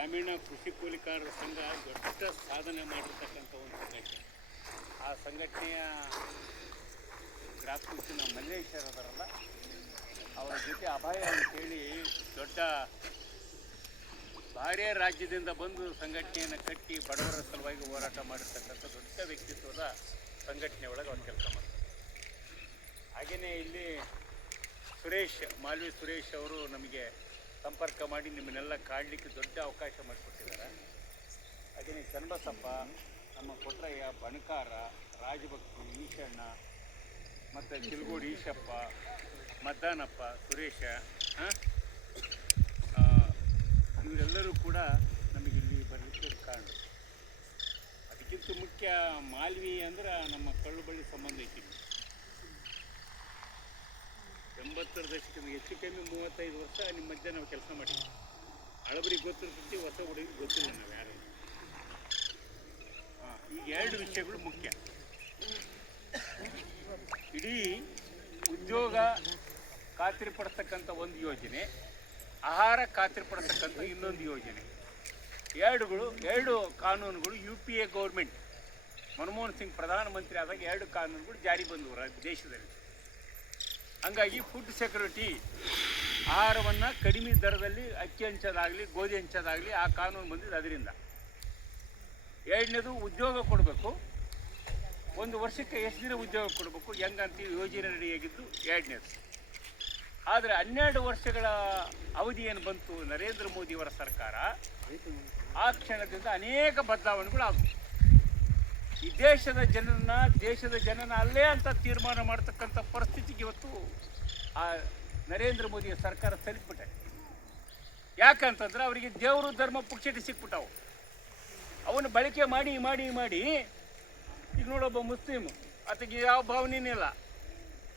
ಗ್ರಾಮೀಣ ಕೃಷಿ ಕೂಲಿಕಾರರ ಸಂಘ ದೊಡ್ಡ ಸಾಧನೆ ಮಾಡಿರ್ತಕ್ಕಂಥ ಒಂದು ಸಂಘಟನೆ. ಆ ಸಂಘಟನೆಯ ಗ್ರಾಫಿಕ್ಸಿನ ಮಲ್ಲೇಶ್ವರ ಅದರಲ್ಲ, ಅವರ ಜೊತೆ ಅಭಯ ಅಂತೇಳಿ ದೊಡ್ಡ ಬೇರೆ ರಾಜ್ಯದಿಂದ ಬಂದು ಸಂಘಟನೆಯನ್ನು ಕಟ್ಟಿ ಬಡವರ ಸಲುವಾಗಿ ಹೋರಾಟ ಮಾಡಿರ್ತಕ್ಕಂಥ ದೊಡ್ಡ ವ್ಯಕ್ತಿತ್ವದ ಸಂಘಟನೆ ಒಳಗೆ ಅವ್ರು ಕೆಲಸ ಮಾಡ್ತಾರೆ. ಹಾಗೆಯೇ ಇಲ್ಲಿ ಮಾಲ್ವಿ ಸುರೇಶ್ ಅವರು ನಮಗೆ ಸಂಪರ್ಕ ಮಾಡಿ ನಿಮ್ಮನ್ನೆಲ್ಲ ಕಾಡಲಿಕ್ಕೆ ದೊಡ್ಡ ಅವಕಾಶ ಮಾಡಿಕೊಟ್ಟಿದ್ದಾರೆ. ಹಾಗೆಯೇ ಚನ್ನಬಸಪ್ಪ, ನಮ್ಮ ಕೊಟ್ರಯ್ಯ, ಬಣಕಾರ, ರಾಜಭಕ್ತಿ, ಈಶಣ್ಣ, ಮತ್ತು ಚಿಲ್ಗೋಡು ಈಶಪ್ಪ, ಮದ್ದಾನಪ್ಪ, ಸುರೇಶ, ಇವರೆಲ್ಲರೂ ಕೂಡ ನಮಗಿಲ್ಲಿ ಬರಲಿಕ್ಕೆ ಕಾರಣ. ಅದಕ್ಕಿಂತ ಮುಖ್ಯ ಮಾಲ್ವಿ ಅಂದ್ರೆ ನಮ್ಮ ಕಳ್ಳು ಬಳ್ಳಿ ಸಂಬಂಧ ಐತಿ. 80ರ ದಶಕದ ಹೆಚ್ಚು ಕಮ್ಮಿ 35 ವರ್ಷ ನಿಮ್ಮ ಮಧ್ಯೆ ನಾವು ಕೆಲಸ ಮಾಡಿದ್ವಿ. ಹಳಬರಿಗೆ ಗೊತ್ತಿರ್ತೈತಿ, ಹೊಸ ಹುಡುಗಿಗೆ ಗೊತ್ತಿಲ್ಲ ನಾವು ಯಾರು. ಈಗ 2 ವಿಷಯಗಳು ಮುಖ್ಯ. ಇಡೀ ಉದ್ಯೋಗ ಖಾತ್ರಿಪಡಿಸ್ತಕ್ಕಂಥ ಒಂದು ಯೋಜನೆ, ಆಹಾರ ಖಾತ್ರಿಪಡಿಸ್ತಕ್ಕಂಥ ಇನ್ನೊಂದು ಯೋಜನೆ. 2 ಕಾನೂನುಗಳು UPA ಗೌರ್ಮೆಂಟ್ ಮನಮೋಹನ್ ಸಿಂಗ್ ಪ್ರಧಾನಮಂತ್ರಿ ಆದಾಗ 2 ಕಾನೂನುಗಳು ಜಾರಿ ಬಂದವು ದೇಶದಲ್ಲಿ. ಹಂಗಾಗಿ ಫುಡ್ ಸೆಕ್ಯೂರಿಟಿ, ಆಹಾರವನ್ನು ಕಡಿಮೆ ದರದಲ್ಲಿ ಅಕ್ಕಿ ಹಂಚೋದಾಗಲಿ ಗೋಧಿ ಹಂಚೋದಾಗಲಿ ಆ ಕಾನೂನು ಬಂದಿದ್ದು ಅದರಿಂದ. 2ನೇದು ಉದ್ಯೋಗ ಕೊಡಬೇಕು. 1 ವರ್ಷಕ್ಕೆ ಎಷ್ಟು ದಿನ ಉದ್ಯೋಗ ಕೊಡಬೇಕು ಹೆಂಗಂತೀವಿ ಯೋಜನೆ ರೆಡಿಯಾಗಿದ್ದು 2ನೇದು. ಆದರೆ 12 ವರ್ಷಗಳ ಅವಧಿ ಏನು ಬಂತು ನರೇಂದ್ರ ಮೋದಿಯವರ ಸರ್ಕಾರ, ಆ ಕ್ಷಣದಿಂದ ಅನೇಕ ಬದಲಾವಣೆಗಳು ಆದವು. ಈ ದೇಶದ ಜನನ ಅಲ್ಲೇ ಅಂತ ತೀರ್ಮಾನ ಮಾಡ್ತಕ್ಕಂಥ ಪರಿಸ್ಥಿತಿಗೆ ಇವತ್ತು ಆ ನರೇಂದ್ರ ಮೋದಿಯ ಸರ್ಕಾರ ತಲುಪಿಬಿಟ್ಟೆ. ಯಾಕಂತಂದ್ರೆ ಅವರಿಗೆ ದೇವರು ಧರ್ಮ ಪುಕ್ಷಟಿ ಸಿಕ್ಬಿಟ್ಟವು. ಅವನು ಬಳಕೆ ಮಾಡಿ ಮಾಡಿ ಮಾಡಿ ಈಗ ನೋಡೊಬ್ಬ ಮುಸ್ಲಿಮ್ ಆತಗೆ ಯಾವ ಭಾವನೆಯೂ ಇಲ್ಲ,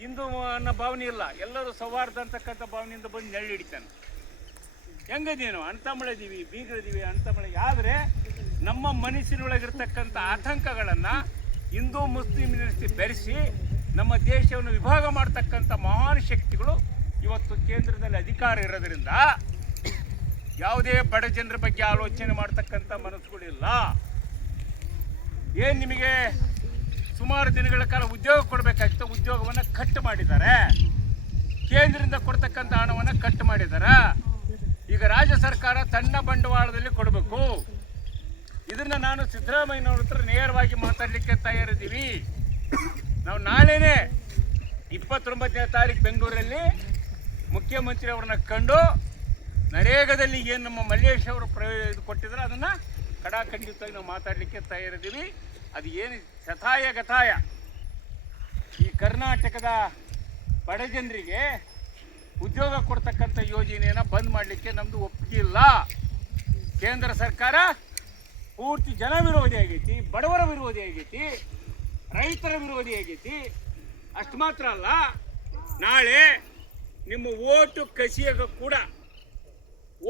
ಹಿಂದೂ ಅನ್ನೋ ಭಾವನೆ ಇಲ್ಲ, ಎಲ್ಲರೂ ಸೌಹಾರ್ದ ಅಂತಕ್ಕಂಥ ಭಾವನೆಯಿಂದ ಬಂದು ನೆಳ್ಳಿ ಹಿಡಿತಾನೆ. ಹೆಂಗದೀನು ಅಂತಂಬಳಿದೀವಿ, ಬೀಗರಿದೀವಿ, ಅಂತಂಬಳಿ. ಆದರೆ ನಮ್ಮ ಮನಸ್ಸಿನೊಳಗಿರ್ತಕ್ಕಂಥ ಆತಂಕಗಳನ್ನು ಹಿಂದೂ ಮುಸ್ಲಿಮಿನಷ್ಟು ಬೆರೆಸಿ ನಮ್ಮ ದೇಶವನ್ನು ವಿಭಾಗ ಮಾಡ್ತಕ್ಕಂಥ ಮಹಾನ್ ಶಕ್ತಿಗಳು ಇವತ್ತು ಕೇಂದ್ರದಲ್ಲಿ ಅಧಿಕಾರ ಇರೋದ್ರಿಂದ ಯಾವುದೇ ಬಡ ಜನರ ಬಗ್ಗೆ ಆಲೋಚನೆ ಮಾಡ್ತಕ್ಕಂಥ ಮನಸ್ಸುಗಳಿಲ್ಲ. ಏನು ನಿಮಗೆ ಸುಮಾರು ದಿನಗಳ ಕಾಲ ಉದ್ಯೋಗ ಕೊಡಬೇಕಾಗಿತ್ತು, ಉದ್ಯೋಗವನ್ನು ಕಟ್ ಮಾಡಿದ್ದಾರೆ. ಕೇಂದ್ರದಿಂದ ಕೊಡ್ತಕ್ಕಂಥ ಹಣವನ್ನು ಕಟ್ ಮಾಡಿದ್ದಾರೆ. ಈಗ ರಾಜ್ಯ ಸರ್ಕಾರ ತನ್ನ ಬಂಡವಾಳದಲ್ಲಿ ಕೊಡಬೇಕು. ಇದನ್ನು ನಾನು ಸಿದ್ದರಾಮಯ್ಯನವ್ರ ಹತ್ರ ನೇರವಾಗಿ ಮಾತಾಡಲಿಕ್ಕೆ ತಯಾರಿದ್ದೀವಿ. ನಾವು ನಾಳೆನೇ 29ನೇ ತಾರೀಕು ಬೆಂಗಳೂರಲ್ಲಿ ಮುಖ್ಯಮಂತ್ರಿ ಅವ್ರನ್ನ ಕಂಡು ನರೇಗಾದಲ್ಲಿ ಏನು ನಮ್ಮ ಮಲ್ಲೇಶ್ ಅವರು ಕೊಟ್ಟಿದ್ರೆ ಅದನ್ನು ಕಡಾಖಂಡಿತವಾಗಿ ನಾವು ಮಾತಾಡಲಿಕ್ಕೆ ತಯಾರಿದ್ದೀವಿ. ಅದು ಏನು ಶತಾಯ ಗತಾಯ ಈ ಕರ್ನಾಟಕದ ಬಡ ಜನರಿಗೆ ಉದ್ಯೋಗ ಕೊಡ್ತಕ್ಕಂಥ ಯೋಜನೆಯನ್ನು ಬಂದ್ ಮಾಡಲಿಕ್ಕೆ ನಮ್ಮದು ಒಪ್ಪಿಗೆ ಇಲ್ಲ. ಕೇಂದ್ರ ಸರ್ಕಾರ ಪೂರ್ತಿ ಜನ ವಿರೋಧಿ ಆಗೈತಿ, ಬಡವರ ವಿರೋಧಿ ಆಗೈತಿ, ರೈತರ ವಿರೋಧಿ ಆಗೈತಿ. ಅಷ್ಟು ಮಾತ್ರ ಅಲ್ಲ, ನಾಳೆ ನಿಮ್ಮ ಓಟು ಕಸಿಯಾಗ ಕೂಡ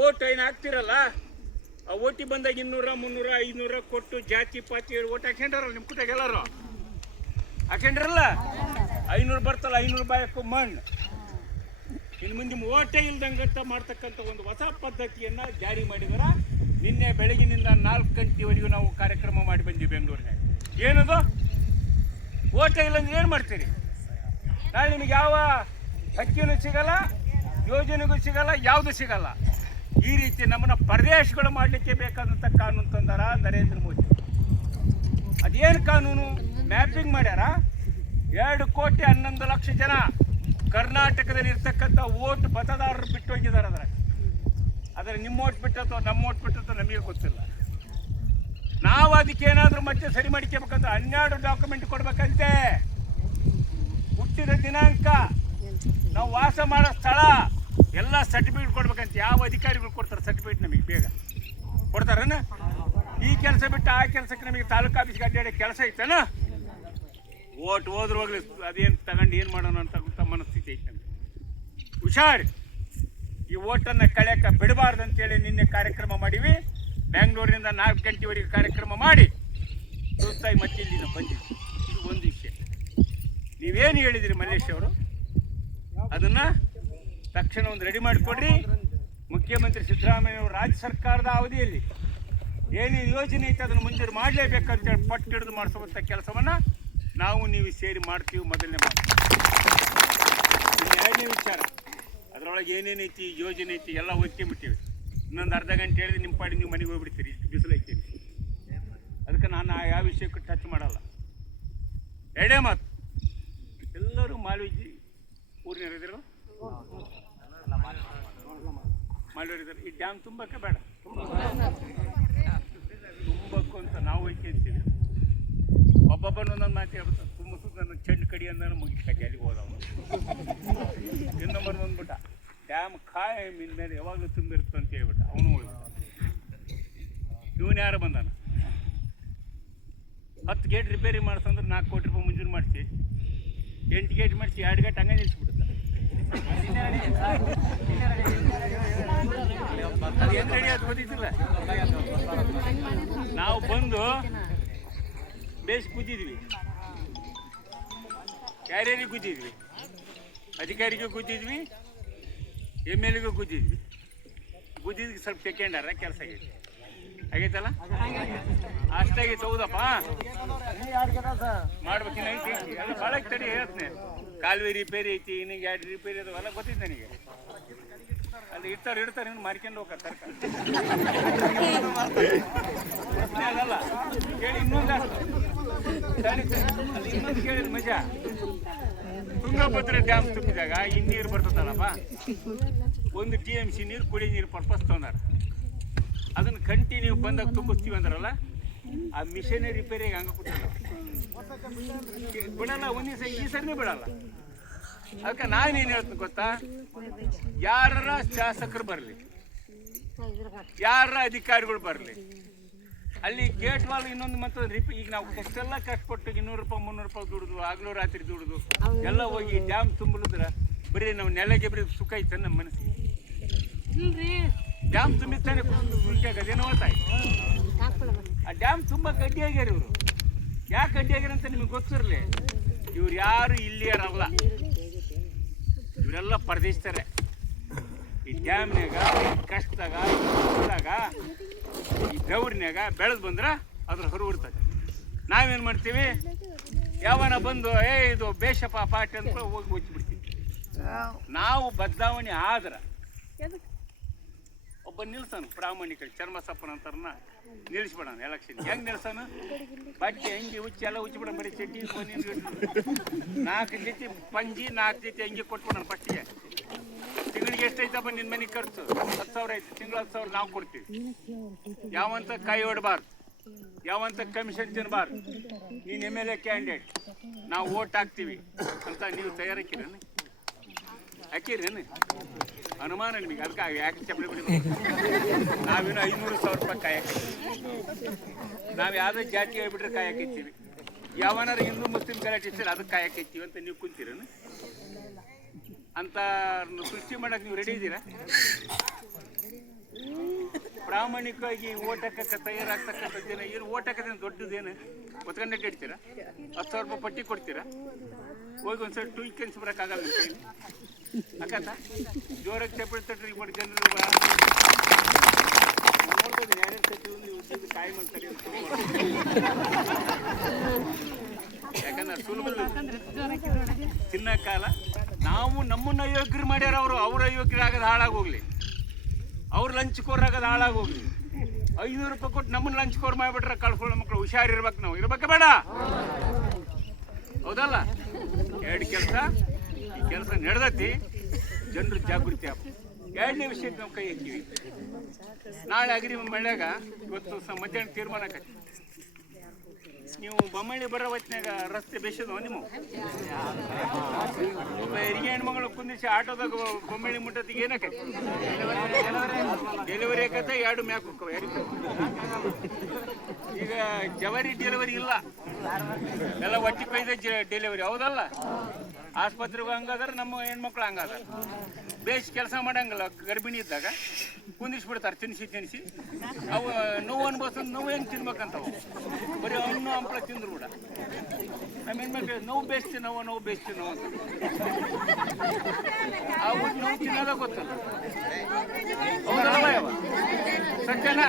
ಓಟ್ ಏನು ಹಾಕ್ತಿರಲ್ಲ, ಆ ಓಟಿ ಬಂದಾಗ 200, 300, 500 ಕೊಟ್ಟು ಜಾತಿ ಪಾತಿ ಓಟ್ ಹಾಕ್ಕೊಂಡ್ರಲ್ಲ. ನಿಮ್ಮ ಕುಟಾಗ ಎಲ್ಲರೂ ಹಾಕ್ಕೊಂಡ್ರಲ್ಲ. 500 ಬರ್ತಲ್ಲ, 500 ರೂಪಾಯಿಕ್ಕೂ ಮಣ್ಣು. ಇನ್ನು ಮುಂದೆ ಓಟೇ ಇಲ್ದಂಗಂತ ಮಾಡ್ತಕ್ಕಂಥ ಒಂದು ಹೊಸ ಪದ್ಧತಿಯನ್ನು ಜಾರಿ ಮಾಡಿದಾರ. ನಿನ್ನೆ ಬೆಳಗಿನಿಂದ 4 ಗಂಟೆವರೆಗೂ ನಾವು ಕಾರ್ಯಕ್ರಮ ಮಾಡಿ ಬಂದ್ವಿ ಬೆಂಗಳೂರಿನಾಗ. ಏನದು ಓಟೇ ಇಲ್ಲ ಅಂದ್ರೆ ಏನು ಮಾಡ್ತೀರಿ? ನಾಳೆ ನಿಮಗೆ ಯಾವ ಅಕ್ಕಿನೂ ಸಿಗಲ್ಲ, ಯೋಜನೆಗೂ ಸಿಗಲ್ಲ, ಯಾವುದು ಸಿಗಲ್ಲ. ಈ ರೀತಿ ನಮ್ಮನ್ನು ಪರದೇಶಗಳು ಮಾಡಲಿಕ್ಕೆ ಬೇಕಾದಂಥ ಕಾನೂನು ತಂದಾರ ನರೇಂದ್ರ ಮೋದಿ. ಅದೇನು ಕಾನೂನು? ಮ್ಯಾಪಿಂಗ್ ಮಾಡ್ಯಾರ. 2,11,00,000 ಜನ ಕರ್ನಾಟಕದಲ್ಲಿ ಇರ್ತಕ್ಕಂಥ ಓಟ್ ಮತದಾರರು ಬಿಟ್ಟು ಹೋಗಿದ್ದಾರೆ. ಆದರೆ ನಿಮ್ಮ ಓಟ್ ಬಿಟ್ಟತ್ತೋ ನಮ್ಮ ಓಟ್ ಬಿಟ್ಟತ್ತೋ ನಮಗೆ ಗೊತ್ತಿಲ್ಲ. ನಾವು ಅದಕ್ಕೇನಾದರೂ ಮತ್ತೆ ಸರಿ ಮಾಡ್ಕೋಬೇಕಂತ 12 ಡಾಕ್ಯುಮೆಂಟ್ ಕೊಡ್ಬೇಕಂತೆ. ಹುಟ್ಟಿದ ದಿನಾಂಕ, ನಾವು ವಾಸ ಮಾಡೋ ಸ್ಥಳ ಎಲ್ಲ ಸರ್ಟಿಫಿಕೇಟ್ ಕೊಡ್ಬೇಕಂತ. ಯಾವ ಅಧಿಕಾರಿಗಳು ಕೊಡ್ತಾರೆ ಸರ್ಟಿಫಿಕೇಟ್? ನಮಗೆ ಬೇಗ ಕೊಡ್ತಾರನ? ಈ ಕೆಲಸ ಬಿಟ್ಟು ಆ ಕೆಲಸಕ್ಕೆ ನಮಗೆ ತಾಲೂಕು ಆಫೀಸ್ಗೆ ಅಡ್ಡಾಡೋ ಕೆಲಸ ಐತನ? ಓಟ್ ಹೋದ್ರು ಹೋಗ್ಲಿ, ಅದೇನು ತಗೊಂಡು ಏನು ಮಾಡೋಣ ಅಂತ ಮನಸ್ಥಿತಿ ಐತೆ ನಮಗೆ. ಹುಷಾರು, ಈ ಓಟನ್ನು ಕಳೆಯಕ್ಕೆ ಬಿಡಬಾರ್ದಂತೇಳಿ ನಿನ್ನೆ ಕಾರ್ಯಕ್ರಮ ಮಾಡೀವಿ. ಬೆಂಗಳೂರಿನಿಂದ 4 ಗಂಟೆವರೆಗೆ ಕಾರ್ಯಕ್ರಮ ಮಾಡಿ ಸುಸ್ತಾಗಿ ಮತ್ತೆ ಇಲ್ಲಿ ನಾವು ಬಂದಿದ್ವಿ. ಇದು ಒಂದು ವಿಷಯ. ನೀವೇನು ಹೇಳಿದಿರಿ ಮಲ್ಲೇಶ್ ಅವರು, ಅದನ್ನು ತಕ್ಷಣ ಒಂದು ರೆಡಿ ಮಾಡಿಕೊಡ್ರಿ. ಮುಖ್ಯಮಂತ್ರಿ ಸಿದ್ದರಾಮಯ್ಯವರು ರಾಜ್ಯ ಸರ್ಕಾರದ ಅವಧಿಯಲ್ಲಿ ಏನೇನು ಯೋಜನೆ ಐತೆ ಅದನ್ನು ಮಂಜೂರು ಮಾಡಲೇಬೇಕಂತೇಳಿ ಪಟ್ಟು ಹಿಡಿದು ಮಾಡಿಸುವಂಥ ಕೆಲಸವನ್ನು ನಾವು ನೀವು ಸೇರಿ ಮಾಡ್ತೀವಿ. ಮೊದಲನೇ ಮಾತು. ಎರಡನೇ ವಿಚಾರ, ಅದರೊಳಗೆ ಏನೇನೈತಿ ಯೋಜನೆ ಐತಿ ಎಲ್ಲ ಓದ್ಕೊಂಬಿಟ್ಟಿವಿ. ಇನ್ನೊಂದು ಅರ್ಧ ಗಂಟೆ ಹೇಳಿದ್ರೆ ನಿಮ್ಮ ಪಾಡಿ ನೀವು ಮನೆಗೆ ಹೋಗ್ಬಿಡ್ತೀರಿ, ಇಷ್ಟು ಬಿಸಿಲು ಐತಿ. ಅದಕ್ಕೆ ನಾನು ಯಾವ ವಿಷಯಕ್ಕೂ ಟಚ್ ಮಾಡಲ್ಲ. ಎರಡೇ ಮಾತು, ಎಲ್ಲರೂ ಮಾಲ್ವಿಜಿ ಊರಿನವರಿದ್ರು ಮಾಲ್ವರಿದ್ದಾರೆ. ಈ ಡ್ಯಾಮ್ ತುಂಬಕ್ಕೆ ಬೇಡ, ತುಂಬಕ್ಕೂ ಅಂತ ನಾವು ಐತಿ ಅಂತೀವಿ. ಒಬ್ಬೊಬ್ಬನೊಂದೊಂದು ಮಾತು ಹೇಳ್ಬಿಟ್ಟು ತುಂಬಿಸೋದು ನನ್ನ ಚೆಂಡು ಕಡಿ ಅಂದಾನು ಮುಗಿಸ್ತಾಕೆ ಅಲ್ಲಿಗೆ ಹೋದವನು. ಇನ್ನೊಬ್ಬರು ಬಂದ್ಬಿಟ್ಟ ಡ್ಯಾಮ್ ಕಾಯಿ ಮೀನ್ ಮೇಲೆ ಯಾವಾಗಲೂ ತುಂಬಿರುತ್ತೆ ಅಂತ ಹೇಳ್ಬಿಟ್ಟ ಅವನು ಹೋಗಿ. ಇವನು ಯಾರು ಬಂದಾನ 10 ಗೇಟ್ ರಿಪೇರಿ ಮಾಡಿಸಂದ್ರೆ 4 ಕೋಟಿ ರೂಪಾಯಿ ಮಂಜೂರು ಮಾಡಿಸಿ 8 ಗೇಟ್ ಮಾಡಿಸಿ 2 ಗೇಟ್ ಹಂಗೆ ನಿಲ್ಲಿಸ್ಬಿಡುತ್ತೆ. ಅದು ಏನು ರೆಡಿ ಅದು ಗೊತ್ತಿಲ್ಲ. ನಾವು ಬಂದು ಬೇಸ್ ಗುದ್ದಿದ್ವಿ, ಯಾರ್ಯಾರಿಗೆ ಗುದ್ದಿದ್ವಿ, ಅಧಿಕಾರಿಗೆ ಗುದ್ದಿದ್ವಿ, MLAಗೂ ಗುದ್ದಿದ್ವಿ. ಗುದ್ದಿದ್ವಿ ಸ್ವಲ್ಪ ಸೆಕೆಂಡಾರ ಕೆಲಸ ಆಗೈತಿ, ಆಗೈತಲ್ಲ ಅಷ್ಟಾಗೈತೆ. ಹೌದಪ್ಪ ಮಾಡ್ಬೇಕಿನ್ನ ಐತಿ ಎಲ್ಲ ಭಾಳ ತಡಿ ಹೇಳ್ತೀನಿ. ಕಾಲುವೆ ರಿಪೇರಿ ಐತಿ, ಇನ್ನೀಗ 2 ರಿಪೇರಿ ಅದು ಎಲ್ಲ ಗೊತ್ತಿತ್ತು ನನಗೆ. ಅಲ್ಲಿ ಇಡ್ತಾರೆ ಇನ್ನು ಮಾರ್ಕೊಂಡು ಹೋಗ್ತಾರೆ ತರಕಾರಿ ಆಗಲ್ಲ. ಕೇಳಿ ಇನ್ನೊಂದು ಅಲ್ಲಿ ಇನ್ನೊಂದು ಕೇಳಿದ ಮಜಾ, ತುಂಗಭದ್ರಾ ಡ್ಯಾಮ್ ತುಂಬಿದಾಗ ಇನ್ನೀರು ಬರ್ತದಲ್ಲಪ್ಪ, 1 TMC ನೀರು ಕುಡಿಯೋ ನೀರು ಪರ್ಪಸ್ ತೊಗೊಂಡಾರ. ಅದನ್ನು ಕಂಟಿನ್ಯೂ ಬಂದಾಗ ತುಂಬಿಸ್ತೀವಿ ಅಂದ್ರಲ್ಲ, ಆ ಮಿಷನ್ ರಿಪೇರಿಗೆ ಹಂಗೆ ಕೊಟ್ಟಿಲ್ಲ ಬಿಡಲ್ಲ. ಒಂದು ದಿವಸ ಈ ಸರಿನೇ ಬಿಡಲ್ಲ. ಅದಕ್ಕೆ ನಾನೇನು ಹೇಳ್ತೀನಿ ಗೊತ್ತಾ, ಯಾರ ಶಾಸಕರು ಬರಲಿ, ಯಾರ ಅಧಿಕಾರಿಗಳು ಬರಲಿ, ಅಲ್ಲಿ ಗೇಟ್ ವಾಲ್ ಇನ್ನೊಂದು ಮತ್ತು ಈಗ ನಾವು ಎಷ್ಟೆಲ್ಲ ಕಷ್ಟಪಟ್ಟು 200 ರೂಪಾಯಿ 300 ರೂಪಾಯಿ ದುಡಿದು ಆಗಲೂ ರಾತ್ರಿ ದುಡಿದು ಎಲ್ಲ ಹೋಗಿ ಡ್ಯಾಮ್ ತುಂಬಿದ್ರೆ ಬರೀ ನಾವು ನೆಲೆಗೆ ಬರೀ ಸುಖ ಐತೆ ನಮ್ಮ ಮನಸ್ಸಿಗೆ. ಡ್ಯಾಮ್ ತುಂಬಿಸ್ತಾನೆ ಅದೇನೋ ತಾಯಿ. ಆ ಡ್ಯಾಮ್ ತುಂಬ ಗಡ್ಡಿ ಆಗ್ಯಾರ ಇವರು. ಯಾಕೆ ಗಡ್ಡಿ ಆಗ್ಯಾರ ಅಂತ ನಿಮಗೆ ಗೊತ್ತಿರಲಿ. ಇವ್ರು ಯಾರು ಇಲ್ಲಿಯರಲ್ಲ, ಇವರೆಲ್ಲ ಪರದೇಶಿಸ್ತಾರೆ. ಈ ಡ್ಯಾಮ್ನಾಗ ಕಷ್ಟದಾಗ ಈ ಬೆವ್ರಿನಾಗ ಬೆಳೆದು ಬಂದ್ರೆ ಅದ್ರ ಹೊರಬಿಡ್ತದೆ. ನಾವೇನು ಮಾಡ್ತೀವಿ, ಯಾವನ ಬಂದು ಇದು ಬೇಷಪ್ಪ ಪಾರ್ಟಿ ಅಂತ ಹೋಗಿ ಮುಚ್ಚಿಬಿಡ್ತೀವಿ. ನಾವು ಬದಲಾವಣೆ ಆದ್ರೆ ಒಬ್ಬ ನಿಲ್ಸನು ಪ್ರಾಮಾಣಿಕ ಚರ್ಮಸಪ್ಪನ ಅಂತಾರನ್ನ ನಿಲ್ಲಿಸ್ಬಿಡೋಣ. ಎಲೆಕ್ಷನ್ ಹೆಂಗೆ ನಿಲ್ಸನ, ಬಟ್ಟೆ ಹೆಂಗೆ ಉಚ್ಚಿ ಎಲ್ಲ ಉಚ್ಚಿಬಿಡ, ಬರೀ ಚಡ್ಡಿ 4 ಜೊತೆ ಪಂಜಿ 4 ಜೊತೆ ಹೆಂಗೆ ಕೊಟ್ಬಿಡೋಣ ಫಸ್ಟಿಗೆ. ತಿಂಗಳಿಗೆ ಎಷ್ಟೈತಪ್ಪ ನಿನ್ನ ಮನೆಗೆ ಖರ್ಚು? 10,000 ಐತಿ. ತಿಂಗಳು 10,000 ನಾವು ಕೊಡ್ತೀವಿ. ಯಾವಂತ ಕೈ ಹೊಡಬಾರ್ದು, ಯಾವಂತ ಕಮಿಷನ್ ತಿನ್ನಬಾರ್ದು. ನೀನು MLA ಕ್ಯಾಂಡಿಡೇಟ್, ನಾವು ಓಟ್ ಹಾಕ್ತೀವಿ ಅಂತ ನೀವು ತಯಾರಾಕಿರೇನು? ಹಾಕಿರೇನು? ಅನುಮಾನ ನಿಮಗೆ. ಅದಕ್ಕೆ ಯಾಕೆ ಚಪ್ಪಲಿ ಬಿಡಿ. ನಾವೇನು 500,000 ರೂಪಾಯಿ ಕಾಯಕ್ಕೆ, ನಾವು ಯಾವುದೇ ಜಾತಿ ಹೇಳ್ಬಿಟ್ರೆ ಕಾಯಕ್ಕೆ ಇರ್ತೀವಿ. ಯಾವನಾರು ಹಿಂದೂ ಮುಸ್ಲಿಂ ಗಲಾಟೆ ಇರ್ತೀರಿ ಅದಕ್ಕೆ ಕಾಯಕ್ಕೆ ಇರ್ತೀವಿ ಅಂತ ನೀವು ಕುಂತೀರೇನು? ಅಂತ ಸೃಷ್ಟಿ ಮಾಡೋಕೆ ನೀವು ರೆಡಿ ಇದ್ದೀರಾ? ಪ್ರಾಮಾಣಿಕವಾಗಿ ಓಟ್ ಹಾಕಕ್ಕೆ ತಯಾರಾಗ್ತಕ್ಕಂಥ ಜನ ಏನು ಓಟ್ ಹಾಕೋದೇನು ದೊಡ್ಡದೇನು ಒತ್ಕೊಂಡೆ ಇಡ್ತೀರಾ? 10,000 ರೂಪಾಯಿ ಪಟ್ಟಿ ಕೊಡ್ತೀರಾ? ಹೋಗಿ ಒಂದ್ಸಲ ಟೂಯ್ಕ್ ಅನ್ಸ್ಬಿಡೋಕ್ಕಾಗಲ್ಲ ನಿಮ್ಮ ಕೈಲಿ. ಅಕ್ಕತ್ತ ಜೋರಾಗಿ ಚಪ್ಪಳಿ ತಟ್ರಿ ಮಾಡಿ ಜನರು ನೋಡ್ಬೋದು. ಯಾರ್ಯಾರು ಸಚಿವರು ನೀವು ಉದ್ಯೋಗ ಕಾಯಿ ಮಾಡ್ತಾರೆ ಅಂತ. ಯಾಕಂದ್ರೆ ಸುಲಭ ತಿನ್ನೋ ಕಾಲ ನಾವು ನಮ್ಮನ್ನು ಅಯೋಗ್ಯರು ಮಾಡ್ಯಾರ. ಅವ್ರ ಅಯೋಗ್ಯರಾಗೋದು ಹಾಳಾಗೋಗ್ಲಿ, ಅವ್ರು ಲಂಚ್ಕೋರಾಗೋದು ಹಾಳಾಗೋಗ್ಲಿ. 500 ರೂಪಾಯಿ ಕೊಟ್ಟು ನಮ್ಮನ್ನು ಲಂಚ್ಕೋರ್ ಮಾಡಿಬಿಟ್ರೆ ಕಳ್ಕೊಳ್ಳೋ ಮಕ್ಕಳು ಹುಷಾರಿರ್ಬೇಕು. ನಾವು ಇರ್ಬೇಕ ಬೇಡ? ಹೌದಲ್ಲ? 2 ಕೆಲಸ. ಈ ಕೆಲಸ ನಡೆದತಿ, ಜನರು ಜಾಗೃತಿ ಆಗ. 2ನೇ ವಿಷಯಕ್ಕೆ ನಾವು ಕೈ ಹಾಕಿವಿ. ನಾಳೆ ಅಗ್ರಿ ಮಳೆಯಾಗ ಇವತ್ತು ಮಧ್ಯಾಹ್ನ ತೀರ್ಮಾನ ಆಕತಿ. ನೀವು ಬೊಮ್ಮಳ್ಳಿ ಬರೋ ಹೊತ್ತಿನಾಗ ರಸ್ತೆ ಬೇಸದವ ನಿಮ್ಮ ಹೆರಿಗೆ ಹೆಣ್ಮಗಳು ಕುಂದಿಸಿ ಆಟೋದಾಗ ಬೊಮ್ಮಳ್ಳಿ ಮುಟ್ಟತ್ತಿಗೆ ಏನಾಕೈತಿ? ಡೆಲಿವರಿ ಆಕತ್ತ 2 ಮ್ಯಾಕ್ ಹೋಕ್ಕವ. ಈಗ ಜವರಿ ಡೆಲಿವರಿ ಇಲ್ಲ, ಎಲ್ಲ ಒಟ್ಟಿ ಕೈದ ಡೆಲಿವರಿ. ಹೌದಲ್ಲ? ಆಸ್ಪತ್ರೆಗೂ ಹಂಗಾದ್ರೆ ನಮ್ಮ ಹೆಣ್ಮಕ್ಳು ಹಂಗಾದ್ರೆ ಬೇಸ್ ಕೆಲಸ ಮಾಡಂಗಿಲ್ಲ ಗರ್ಭಿಣಿ ಇದ್ದಾಗ. ಕುಂದಿಸ್ಬಿಡ್ತಾರೆ ತಿನ್ನಿಸಿ ಅವು ನೋವು ಅನ್ಬೋದು ನೋವು ಹೆಂಗೆ ತಿನ್ಬೇಕಂತವು ಬರೀ ಹಣ್ಣು ಹಂಪಲ ತಿಂದ್ರು ಕೂಡ ನಮ್ಮ ಹೆಣ್ಮಕ್ಳು ನೋವು ಬೇಸ್ತಿ ನೋವು ಬೇಸ್ತಿ ನೋವು ಅಂತ ಅವು ನೋವು ತಿನ್ನೋದ ಗೊತ್ತಲ್ಲ ಸತ್ಯನಾ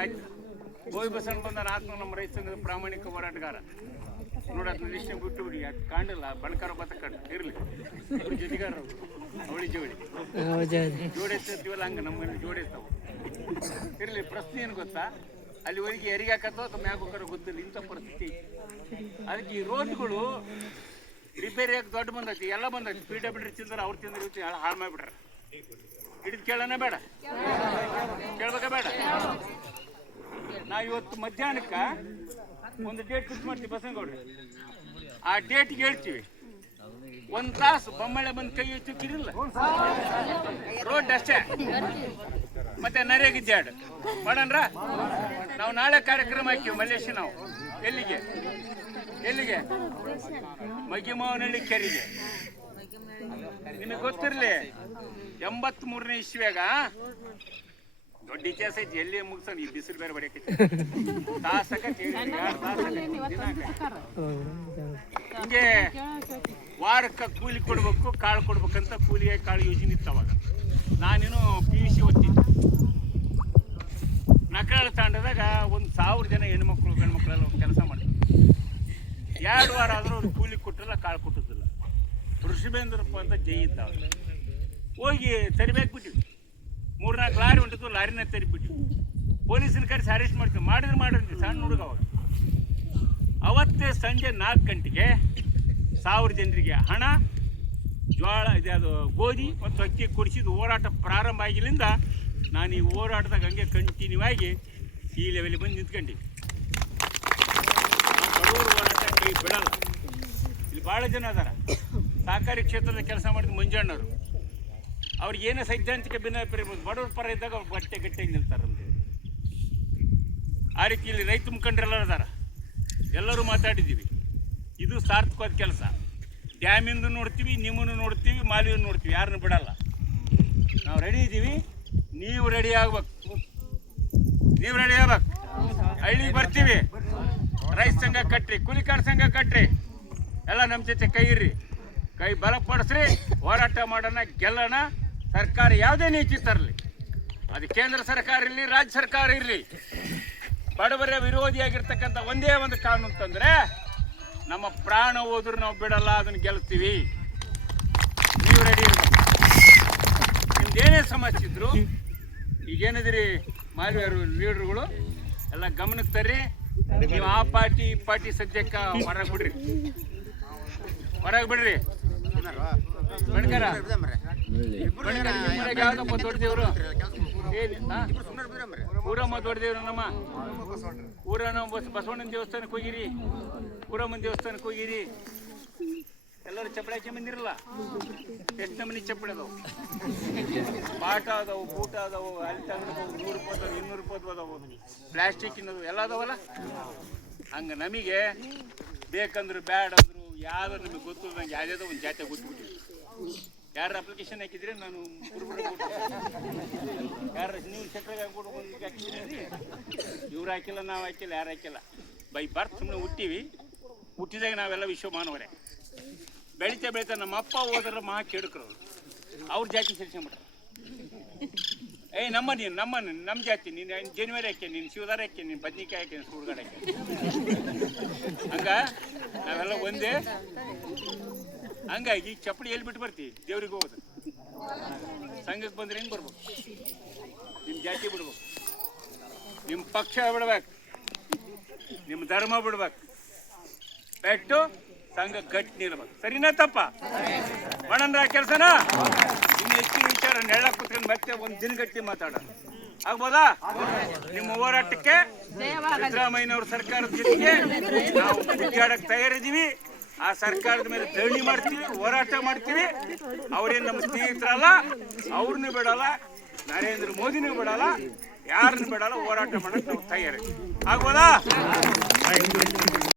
ಆಯ್ತು ಗೋವಿ ಬಸಣ್ಣ ಬಂದ ಆತ್ಮ ನಮ್ಮ ರೈತ ಸಂಘದ ಪ್ರಾಮಾಣಿಕ ಹೋರಾಟಗಾರ ನೋಡಿ ಅದನ್ನ ಇಷ್ಟ ಬಿಟ್ಟು ಬಿಡಿ ಅದು ಕಾಣಿಲ್ಲ ಬಣಕಾರ ಬತ್ತ ಕಂಡು ಇರಲಿ ಅವ್ರ ಜೊತೆಗಾರ ಅವಳಿ ಜೋಡಿ ಎತ್ತಿವಲ್ಲ ಹಂಗೆ ನಮ್ಮಲ್ಲಿ ಜೋಡಿ ಎತ್ತಾವ ಇರಲಿ ಪ್ರಶ್ನೆ ಏನು ಗೊತ್ತಾ ಅಲ್ಲಿವರೆಗೆ ಹೆರಿಗೆ ಹಾಕತ್ತೋ ಅಥವಾ ಮ್ಯಾಗ ಹೋಗಾರ ಗೊತ್ತಿಲ್ಲ ಇಂಥ ಪರಿಸ್ಥಿತಿ ಅದಕ್ಕೆ ಈ ರೋಡ್ಗಳು ರಿಪೇರಿಯಾಗಿ ದೊಡ್ಡ ಬಂದೈತಿ ಎಲ್ಲ ಬಂದೈತಿ PWD ತಿಂದ್ರೆ ಅವ್ರು ತಿಂದ್ರೆ ಹಾಳು ಮಾಡಿಬಿಟ್ರ ಹಿಡಿದು ಕೇಳೋಣ ಬೇಡ ಕೇಳ್ಬೇಕ ಬೇಡ ನಾವು ಇವತ್ತು ಮಧ್ಯಾಹ್ನಕ್ಕೆ ಒಂದು ಡೇಟ್ ಫಿಕ್ಸ್ ಮಾಡ್ತೀವಿ ಬಸನಗೌಡ್ರಿ ಆ ಡೇಟ್ಗೆ ಹೇಳ್ತೀವಿ ಒಂದು ತಾಸು ಬೊಮ್ಮಳೆ ಬಂದು ಕೈ ಹೆಚ್ಚಿಕ್ಕಿರಲಿಲ್ಲ ರೋಡ್ ಅಷ್ಟೇ ಮತ್ತೆ ನರೇಗಿದ್ದಾಡು ಮಾಡೋಣ್ರ ನಾವು ನಾಳೆ ಕಾರ್ಯಕ್ರಮ ಹಾಕಿವಿ ಮಲ್ಲೇಶ್ ನಾವು ಎಲ್ಲಿಗೆ ಮಗಿಮಾವನಹಳ್ಳಿ ಕೆರೆಗೆ ನಿಮಗೆ ಗೊತ್ತಿರಲಿ 83ನೇ ಇಸ್ವಿಯಾಗ ದೊಡ್ಡ ಇತಿಹಾಸ ಐತಿ ಎಲ್ಲಿ ಮುಗಿಸೋಣ ಈ ಬಿಸಿಲು ಬೇರೆ ಬಡಿಯಕ್ಕೆ ಹಿಂಗೆ ವಾರಕ್ಕೆ ಕೂಲಿ ಕೊಡ್ಬೇಕು ಕಾಳು ಕೊಡ್ಬೇಕಂತ ಕೂಲಿಗೆ ಕಾಳು ಯೋಜನೆ ಇತ್ತು ಅವಾಗ ನಾನೇನು PUC ಓದ್ತಿದ್ದೆ ನಕರಾಳ ತಾಂಡದಾಗ 1,000 ಜನ ಹೆಣ್ಮಕ್ಳು ಗಂಡ್ಮಕ್ಳೆಲ್ಲ ಕೆಲಸ ಮಾಡ್ತಾರೆ 2 ವಾರ ಆದರೂ ಅವ್ರು ಕೂಲಿ ಕೊಟ್ಟಿಲ್ಲ ಕಾಳು ಕೊಟ್ಟಿದ್ದಿಲ್ಲ ಋಷಿಬೇಂದ್ರಪ್ಪ ಅಂತ ಜೈ ಇದ್ದ ಹೋಗಿ ತರಿಬೇಕ್ಬಿಟ್ಟಿವಿ 3-4 ಲಾರಿ ಹೊಂಟಿದ್ವು ಲಾರಿನ ತರಿಬಿಟ್ಟಿವಿ ಪೊಲೀಸನ ಕರೆಸಿ ಅರೆಸ್ಟ್ ಮಾಡ್ತೀವಿ ಮಾಡಿದ್ರಿ ಸಣ್ಣ ಹುಡುಗ ಅವಾಗ ಅವತ್ತೇ ಸಂಜೆ 4 ಗಂಟೆಗೆ 1000 ಜನರಿಗೆ ಹಣ ಜೋಳ ಅದು ಗೋಧಿ ಮತ್ತು ಅಕ್ಕಿ ಕೊಡಿಸಿದ್ದು ಹೋರಾಟ ಪ್ರಾರಂಭ ಆಗಿಲ್ಲಿಂದ ನಾನು ಈ ಹೋರಾಟದಾಗ ಹಂಗೆ ಕಂಟಿನ್ಯೂ ಆಗಿ ಈ ಲೆವೆಲಿಗೆ ಬಂದು ನಿಂತ್ಕೊಂಡಿವಿ ಬಡವರು ಹೋರಾಟ ಕೈ ಬಿಡಲ್ಲ ಇಲ್ಲಿ ಭಾಳ ಜನ ಅದಾರ ಸಹಕಾರಿ ಕ್ಷೇತ್ರದ ಕೆಲಸ ಮಾಡಿದ ಮಂಜಣ್ಣವರು ಅವ್ರಿಗೆ ಏನೇ ಸೈದ್ಧಾಂತಿಕ ಭಿನ್ನಾಭಿಪ್ರಾಯ ಇರ್ಬೋದು ಬಡವ್ರ ಪರ ಇದ್ದಾಗ ಅವ್ರು ಗಟ್ಟಿಯಾಗಿ ನಿಲ್ತಾರಂತೆ ಆ ರೀತಿ ಇಲ್ಲಿ ರೈತ ಮುಖಂಡರೆಲ್ಲರೂ ಅದಾರ ಎಲ್ಲರೂ ಮಾತಾಡಿದ್ದೀವಿ ಇದು ಸಾರ್ಥಕವಾದ ಕೆಲಸ ಡ್ಯಾಮಿಂದು ನೋಡ್ತೀವಿ ನಿಮ್ಮನ್ನು ನೋಡ್ತೀವಿ ಮಾಲಿಯನ್ನು ನೋಡ್ತೀವಿ ಯಾರನ್ನು ಬಿಡಲ್ಲ ನಾವು ರೆಡಿ ಇದ್ದೀವಿ ನೀವು ರೆಡಿ ಆಗ್ಬೇಕು ಹಳ್ಳಿಗೆ ಬರ್ತೀವಿ ರೈತ ಸಂಘ ಕಟ್ರಿ ಕೂಲಿಕಾರ ಸಂಘ ಕಟ್ರಿ ಎಲ್ಲ ನಮ್ಮ ಜೊತೆ ಕೈ ಇರ್ರಿ ಕೈ ಬಲಪಡಿಸ್ರಿ ಹೋರಾಟ ಮಾಡೋಣ ಗೆಲ್ಲೋಣ ಸರ್ಕಾರ ಯಾವುದೇ ನೀತಿ ತರಲಿ ಅದು ಕೇಂದ್ರ ಸರ್ಕಾರ ಇರಲಿ ರಾಜ್ಯ ಸರ್ಕಾರ ಇರಲಿ ಬಡವರ ವಿರೋಧಿಯಾಗಿರ್ತಕ್ಕಂಥ ಒಂದೇ ಒಂದು ಕಾನೂನು ತಂದರೆ ನಮ್ಮ ಪ್ರಾಣ ಹೋದ್ರೂ ನಾವು ಬಿಡಲ್ಲ ಅದನ್ನು ಗೆಲ್ತೀವಿ ನೀವು ರೆಡಿ ಇರ್ಬೇಕು ನಿಮ್ದೇನೇ ಸಮಸ್ಯೆ ಇದ್ರು ಈಗೇನಿದ್ರಿ ಮಾಲ್ವೇರು ಲೀಡರ್ಗಳು ಎಲ್ಲ ಗಮನಕ್ಕೆ ತರ್ರಿ ನೀವು ಆ ಪಾರ್ಟಿ ಈ ಪಾರ್ಟಿ ಸದ್ಯಕ್ಕೆ ಹೊರಗೆ ಬಿಡ್ರಿ ಬಣ್ಕರ ಯಾವ್ದಪ್ಪ ದೊಡ್ಡ ದೇವರು ಊರಮ್ಮ ದೊಡ್ಡ ದೇವ್ರು ನಮ್ಮ ಊರನ್ನ ಬಸವಣ್ಣನ ದೇವಸ್ಥಾನಕ್ಕೆ ಹೋಗಿರಿ ಊರಮ್ಮನ ದೇವಸ್ಥಾನಕ್ಕೆ ಹೋಗಿರಿ ಎಲ್ಲರೂ ಚಪ್ಪಲಿ ಹಾಕಿ ಬಂದಿರಲ್ಲ ಎಷ್ಟು ನಮೂನಿ ಚಪ್ಪಲಿ ಅದಾವು ಪಾಠ ಅದಾವು ಬೂಟ ಅದಾವು ಅಲ್ಲಿ ತಗೊಂಡು 100 ರೂಪಾಯಿ ಅದಾವು 200 ರೂಪಾಯಿ ಅದಾವು ಪ್ಲಾಸ್ಟಿಕ್ ಇನ್ನದು ಎಲ್ಲ ಅದಾವಲ್ಲ ಹಂಗೆ ನಮಗೆ ಬೇಕಂದ್ರು ಬ್ಯಾಡ ಅಂದ್ರು ಯಾವ್ದು ನಮಗೆ ಗೊತ್ತು ನಂಗೆ ಯಾವುದಾದ್ರು ಒಂದು ಜಾತಿ ಗೊತ್ತುಬಿಟ್ಟಿವಿ ಯಾರು ಅಪ್ಲಿಕೇಶನ್ ಹಾಕಿದ್ರೆ ನಾನು ಯಾರು ನೀವು ಸೆಟ್ರಾಗಿ ಆಗ್ಬಿಟ್ಟು ಹಾಕಿದ್ರಿ ಇವ್ರು ಹಾಕಿಲ್ಲ ನಾವು ಹಾಕಿಲ್ಲ ಯಾರು ಹಾಕಿಲ್ಲ ಬೈ ಬರ್ತ್ ಸುಮ್ಮನೆ ಹುಟ್ಟಿದಾಗ ನಾವೆಲ್ಲ ವಿಶ್ವಮಾನವರೇ ಬೆಳೀತಾ ನಮ್ಮ ಅಪ್ಪ ಹೋದ್ರೆ ಮಹಾ ಕೇಳಕ್ರು ಅವ್ರ ಜಾತಿ ಸೇರ್ಸ್ಕೊಂಬಿಟ್ರೆ ನಮ್ಮ ಜಾತಿ ನೀನು ಜನವರಿ ಹಾಕಿ ನೀನು ಶಿವದಾರ ಹಾಕಿ ನೀನು ಬದ್ನಿಕಾಯಿ ಹಾಕಿ ನೀನು ಸುಡ್ಗಾಡ ಹಾಕಿ ಹಂಗ ನಾವೆಲ್ಲ ಒಂದೇ ಹಂಗಾಗಿ ಚಪ್ಪಡಿ ಎಲ್ಲಿ ಬಿಟ್ಟು ಬರ್ತೀವಿ ದೇವ್ರಿಗೆ ಹೋಗೋದು ಸಂಘಕ್ಕೆ ಬಂದ್ರೆ ಹೆಂಗೆ ಬರ್ಬೇಕು ನಿಮ್ಮ ಜಾತಿ ಬಿಡ್ಬೇಕು ನಿಮ್ಮ ಪಕ್ಷ ಬಿಡ್ಬೇಕು ನಿಮ್ಮ ಧರ್ಮ ಬಿಡ್ಬೇಕು ಬಿಟ್ಟು ಸಂಘ ಗಟ್ಟಿ ನಿಲ್ಬೇಕು ಸರಿನಾ ತಪ್ಪ ಮಾಡೋಣ ಕೆಲಸನ ಇನ್ನು ಹೆಚ್ಚಿನ ವಿಚಾರ ನೆಳ ಕುತ್ಕೊಂಡು ಮತ್ತೆ ಒಂದು ದಿನಗಟ್ಟಿ ಮಾತಾಡೋಣ ಆಗ್ಬೋದಾ ನಿಮ್ಮ ಹೋರಾಟಕ್ಕೆ ಸಿದ್ದರಾಮಯ್ಯನವ್ರ ಸರ್ಕಾರದ ಜೊತೆಗೆ ನಾವು ತಿರುಗಾಡಕ್ಕೆ ತಯಾರಿದ್ದೀವಿ ಆ ಸರ್ಕಾರದ ಮೇಲೆ ಧರಣಿ ಮಾಡ್ತೀವಿ ಹೋರಾಟ ಮಾಡ್ತೀವಿ ಅವ್ರೇನು ನಮ್ಮ ಸ್ನೇಹಿತರಲ್ಲ ಅವ್ರನ್ನೂ ಬಿಡಲ್ಲ ನರೇಂದ್ರ ಮೋದಿನೂ ಬಿಡಲ್ಲ ಯಾರನ್ನು ಬಿಡಲ್ಲ, ಹೋರಾಟ ಮಾಡಕ್ಕೆ ನಾವು ತಯಾರಿ ಆಗ್ಬೋದಾ?